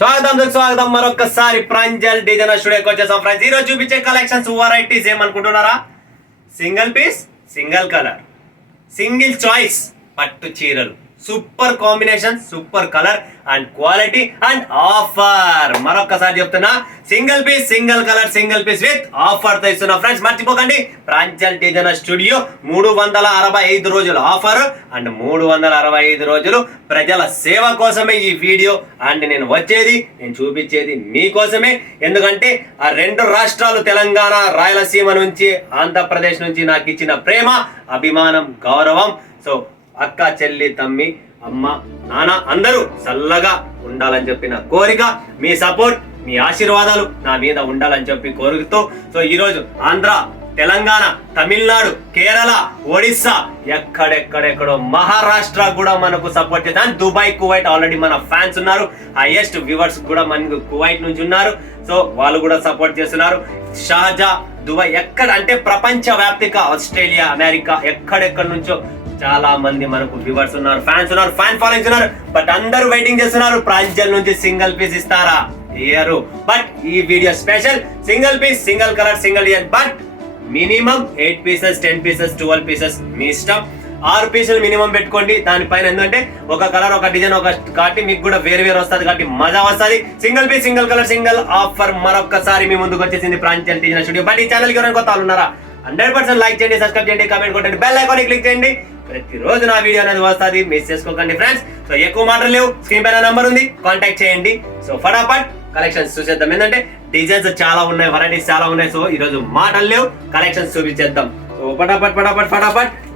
స్వాగతం మరొకసారి ప్రాంజల్ డిజైనర్ స్టూడియోకి వచ్చేసాం ఫ్రెండ్స్. ఈరోజు చూపించే కలెక్షన్స్ వెరైటీస్ ఏమనుకుంటున్నారా? Single piece, single colour, single choice పట్టు చీరలు, super combination, super colour and quality and offer. మరొకసారి చెప్తున్నా, single piece, single colour, single piece with offer తో ఇస్తున్నా ఫ్రెండ్స్. మర్చిపోకండి, ప్రాంజల్ డిజైనర్ స్టూడియో 365 రోజులు ఆఫర్ అండ్ 365 రోజులు ప్రజల సేవ కోసమే ఈ వీడియో. అండ్ నేను చూపించేది మీకోసమే. ఎందుకంటే ఆ రెండు రాష్ట్రాలు, తెలంగాణ, రాయలసీమ నుంచి, ఆంధ్రప్రదేశ్ నుంచి నాకు ఇచ్చిన ప్రేమ, అభిమానం, గౌరవం. సో అక్క, చెల్లి, తమ్మి, అమ్మ, నాన్న అందరూ చల్లగా ఉండాలని చెప్పిన కోరిక, మీ సపోర్ట్, మీ ఆశీర్వాదాలు నా మీద ఉండాలని చెప్పి కోరుకుతూ, సో ఈరోజు ఆంధ్ర, తెలంగాణ, తమిళనాడు, కేరళ, ఒడిస్సా, ఎక్కడెక్కడెక్కడో మహారాష్ట్ర కూడా మనకు సపోర్ట్ చేస్తారు. దుబాయ్, కువైట్ ఆల్రెడీ మన ఫ్యాన్స్ ఉన్నారు. హైయెస్ట్ వ్యూవర్స్ కూడా మనకు కువైట్ నుంచి ఉన్నారు. సో వాళ్ళు కూడా సపోర్ట్ చేస్తున్నారు. షార్జా, దుబాయ్, ఎక్కడ అంటే ప్రపంచ వ్యాప్తిగా, ఆస్ట్రేలియా, అమెరికా, ఎక్కడెక్కడ నుంచో చాలా మంది మనకు వ్యూవర్స్ ఉన్నారు, ఫ్యాన్స్ ఉన్నారు, ఫ్యాన్ ఫాలోయింగ్స్ ఉన్నారు. బట్ అందరూ వెయిటింగ్ చేస్తున్నారు, ప్రాంజల్ నుంచి సింగిల్ పీస్ ఇస్తారా? ఇయ్యరు. బట్ ఈ video special, single piece, single colour, single year. But minimum 8 pieces, 10 pieces, 12 pieces మీ ఇష్టం. 6 పీసులు మినిమం పెట్టుకోండి. దానిపైన ఎందుకంటే ఒక కలర్, ఒక డిజైన్, ఒక కాబట్టి మీకు కూడా వేరు వేరు వస్తుంది, కాబట్టి మజా వస్తుంది. Single piece, single colour, single offer. మరొకసారి మీ ముందుకు వచ్చేసింది ప్రాంజల్ డిజైనర్ స్టూడియో. బట్ ఈ ఛానల్ కి ఎవరైనా కొత్త వాళ్ళు ఉన్నారా? 100% లైక్ చేయండి, సబ్స్క్రైబ్ చేయండి, కామెంట్ కొట్టండి, బెల్ ఐకాన్ క్లిక్ చేయండి. ప్రతిరోజు నా వీడియో అనేది వస్తుంది, మిస్ చేసుకోకండి ఫ్రెండ్స్. సో ఎక్కువ మాటలు లేవు, స్క్రీన్ పైన నంబర్ ఉంది, కాంటాక్ట్ చేయండి. సో ఫటాఫట్ కలెక్షన్స్ చూసేద్దాం. ఏంటంటే డిజైన్స్ చాలా ఉన్నాయి, వెరైటీస్ చాలా ఉన్నాయి. సో ఈరోజు మాటలు లేవు, కలెక్షన్స్ చూపించేద్దాం. సో ఫటాఫట్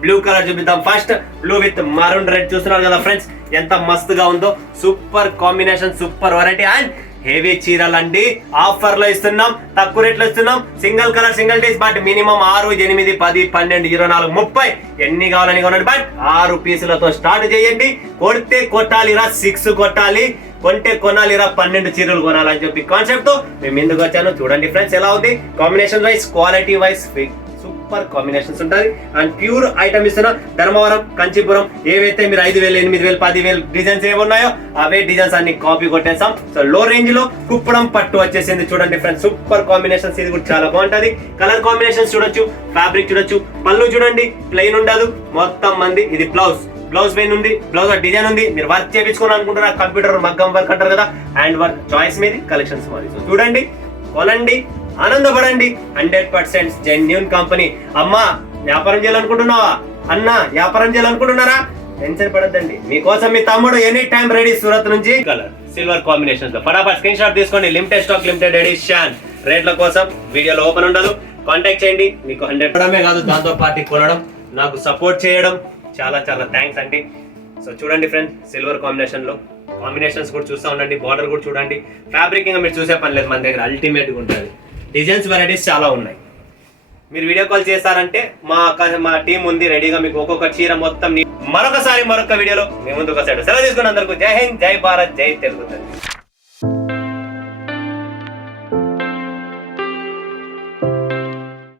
బ్లూ కలర్ చూపిద్దాం. First blue with maroon red చూస్తున్నారు కదా ఫ్రెండ్స్, ఎంత మస్తుగా ఉందో. Super combination, super variety and heavy చీరలు అండి. ఆఫర్ లో ఇస్తున్నాం, తక్కువ రేట్లో ఇస్తున్నాం. Single colour, single piece. But minimum 6, 8, 10, 12, 24, 30 ఎన్ని కావాలని కొనండి. బట్ 6 పీసులతో స్టార్ట్ చేయండి. కొడితే కొట్టాలిరా 6 కొట్టాలి, కొంటే కొనాలిరా 12 చీరలు కొనాలని చెప్పి కాన్సెప్ట్ తో మేము ఎందుకు వచ్చాను చూడండి ఫ్రెండ్స్. ఎలా ఉంది combination wise, quality wise super combinations ఉంటుంది. అండ్ ప్యూర్ ఐటమ్ ఇస్తున్నా. ధర్మవరం, కంచీపురం, ఏవైతే మీరు 5,000, 8,000, 10,000 డిజైన్స్ ఏమున్నాయో అవే డిజైన్స్ అన్ని కాపీ కొట్టేసాం. సో లో రేంజ్ లో కుప్పడం పట్టు వచ్చేసింది చూడండి ఫ్రెండ్స్. సూపర్ కాంబినేషన్స్, ఇది కూడా చాలా బాగుంటది. కలర్ కాంబినేషన్స్ చూడొచ్చు, ఫ్యాబ్రిక్ చూడొచ్చు. పళ్ళు చూడండి, ప్లెయిన్ ఉండదు మొత్తం మంది. ఇది బ్లౌజ్ పెయిన్ ఉంది, బ్లౌజ్ డిజైన్ ఉంది. మీరు వర్క్ చేయించుకోవాలి అనుకుంటున్నా, కంప్యూటర్ మగ్గం వర్క్ అంటారు కదా, హ్యాండ్ వర్క్ చాయిస్ మీది, కలెక్షన్స్ మాది. సో చూడండి, కొనండి, ఆనందపడండి. 100% జెన్యూన్ కంపెనీ. అమ్మా వ్యాపారం చేయాలనుకుంటున్నావా? అన్న వ్యాపారం చేయాలనుకుంటున్నారా? టెన్షన్ పడద్దండి, మీకోసం మీ తమ్ముడు ఎనీ టైం రెడీ. సూరత్ నుంచి కలర్ సిల్వర్ కాంబినేషన్ తో ఫటాఫట్ స్క్రీన్ షాట్ తీసుకోండి. Limited stock, limited edition. రేట్ల కోసం వీడియోలో ఓపెన్ ఉండదు, కాంటాక్ట్ చేయండి. మీకు 100 కాదు, దాంతో పాటు కొనడం, నాకు సపోర్ట్ చేయడం చాలా చాలా థ్యాంక్స్ అండి. సో చూడండి ఫ్రెండ్స్, సిల్వర్ కాంబినేషన్ లో కాంబినేషన్స్ కూడా చూస్తూ ఉండండి. బార్డర్ కూడా చూడండి. ఫ్యాబ్రిక్ ఇంకా మీరు చూసే పని లేదు, మన దగ్గర అల్టిమేట్ గా ఉంటుంది. డిజైన్స్ వెరైటీస్ చాలా ఉన్నాయి. మీరు వీడియో కాల్ చేస్తారంటే మా టీం ఉంది రెడీగా, మీకు ఒక్కొక్క చీర మొత్తం మరొక వీడియోలో మీ ముందుకు వస్తాడు. సెలవు తీసుకుని అందరికీ జై హింద్, జై భారత్, జై తెలుగు.